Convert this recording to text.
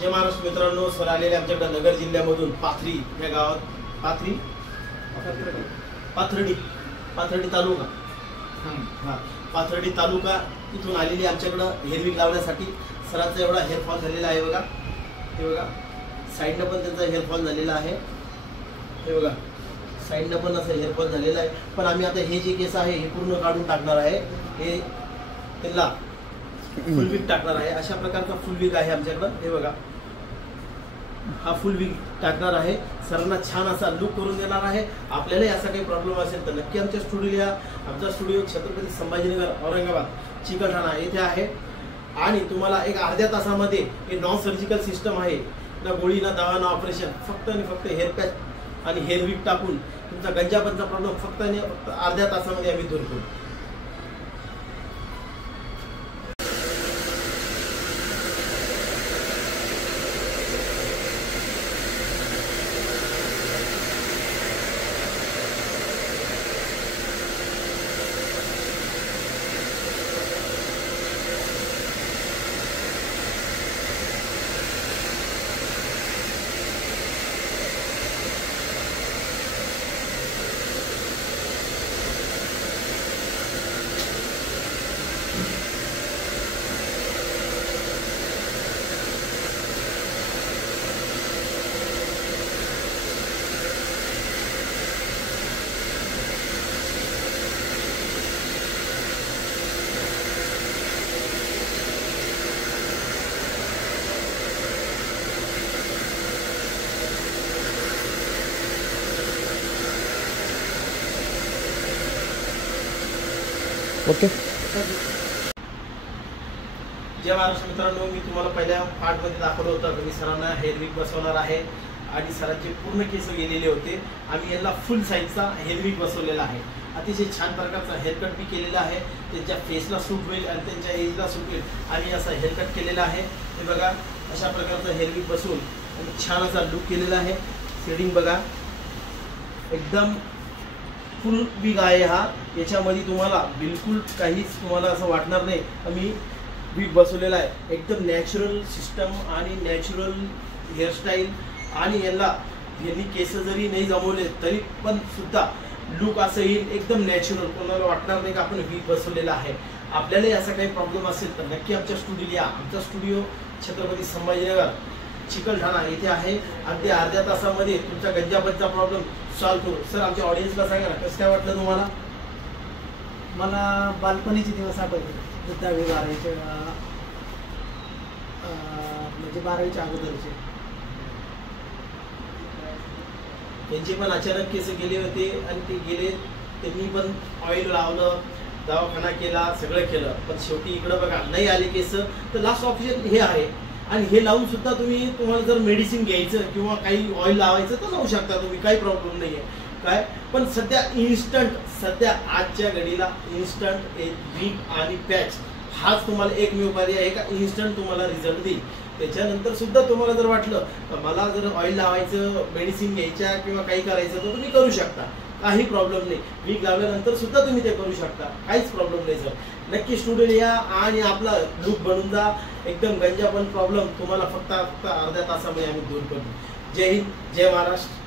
जय महाराष्ट्र मित्रांनो, सर आलेले आमच्याकडे नगर जिल्ह्यामधून पाथरी या गावात पाथर्डी तालुका पाथर्डी तालुका इथून आलेली आमच्याकडे हेअरविक लावण्यासाठी. सरांचा एवढा हेअरफॉल झालेला आहे बघा. हे बघा साईडनं पण त्यांचा हेअरफॉल झालेला आहे. हे बघा साईडनं पण असं हेअरफॉल झालेला आहे. पण आम्ही आता हे जे केस आहे हे पूर्ण काढून टाकणार आहे. हे त्याला फुल विग टाकणार आहे. अशा प्रकारचा फुल विग आहे आमच्याकडं. हे बघा हा फुल विग टाकणार आहे. सरांना छान असा लुक करून देणार आहे. आपल्यालाही असा काही प्रॉब्लेम असेल तर नक्की आमच्या स्टुडिओला. आमचा स्टुडिओ छत्रपती संभाजीनगर औरंगाबाद चिकलठाणा येथे आहे. आणि तुम्हाला एक अर्ध्या तासामध्ये हे नॉन सर्जिकल सिस्टम आहे. ना गोळी ना दवा ना ऑपरेशन, फक्त आणि फक्त हेअर पॅच आणि हेअर विग टाकून तुमचा गंजापनचा प्रॉब्लेम फक्त आणि फक्त अर्ध्या तासामध्ये आम्ही दूर करू. ओके. जय महाराष्ट्र मित्रांनो, मी तुम्हाला पहिल्या पार्टमध्ये दाखवलं होतं की मी सरांना हेअर विग बसवणार आहे. आणि सरांचे पूर्ण केस गेलेले होते. आम्ही यांना फुल साईजचा हेअर विग बसवलेला आहे. अतिशय छान प्रकारचा हेअरकट बी केलेला आहे. त्यांच्या फेसला सूट होईल आणि त्यांच्या एजला सूट होईल. आम्ही असा हेअरकट केलेला आहे. हे बघा अशा प्रकारचा हेअर विग बसवून आणि छान असा लुक केलेला आहे. शेडिंग बघा एकदम फुल विग आहे हा. याच्यामध्ये तुम्हाला बिलकुल काहीच तुम्हाला असं वाटणार नाही. आम्ही विग बसवलेला आहे. एकदम नॅचरल सिस्टम आणि नॅचरल हेअरस्टाईल. आणि यांनी केस जरी नाही जमवले तरी पण सुद्धा लुक असं येईल एकदम नॅचरल. कोणाला वाटणार नाही की आपण विग बसवलेला आहे. आपल्यालाही असा काही प्रॉब्लेम असेल तर नक्की आमच्या स्टुडिओ या. आमचा स्टुडिओ छत्रपती संभाजीनगर चिकलठाणा येथे आहे. अगदी अर्ध्या तासामध्ये तुमचा गंजापनचा प्रॉब्लेम सॉल्व्ह करू. सर आमच्या ऑडियन्सला सांगा ना कसं काय वाटलं तुम्हाला? मला बालपणीचे दिवस आठवते. 10वी-12वीचे म्हणजे 12वीच्या अगोदरचे. त्यांचे पण अचानक केस गेले होते आणि ते गेले. त्यांनी पण ऑइल लावलं, दवाखाना केला, सगळं केलं. पण शेवटी इकडं बघा नाही आले केस तर लास्ट ऑप्शन हे आहे. आणि हे लावून सुद्धा तुम्हाला जर मेडिसिन घ्यायचं किंवा काही ऑइल लावायचं तर लावू शकता तुम्ही, काही प्रॉब्लेम नाही आहे काय. पण सध्या सध्या आजच्या घडीला इन्स्टंट एक विग आणि पॅच हाच तुम्हाला एकमेव पर्याय आहे का इन्स्टंट तुम्हाला रिझल्ट देईल. त्याच्यानंतर सुद्धा तुम्हाला जर वाटलं तर मला जर ऑइल लावायचं, मेडिसिन घ्यायच्या किंवा काही करायचं तर तुम्ही करू शकता, काही प्रॉब्लेम नाही. विग लावल्यानंतर सुद्धा तुम्ही ते करू शकता, काहीच प्रॉब्लेम नाही सर. नक्की स्टुडिओ या आणि आपला लुक बनवून जा. एकदम गंजापन प्रॉब्लेम तुम्हाला फक्त अर्ध्या तासामध्ये आम्ही दूर करू. जय हिंद, जय महाराष्ट्र.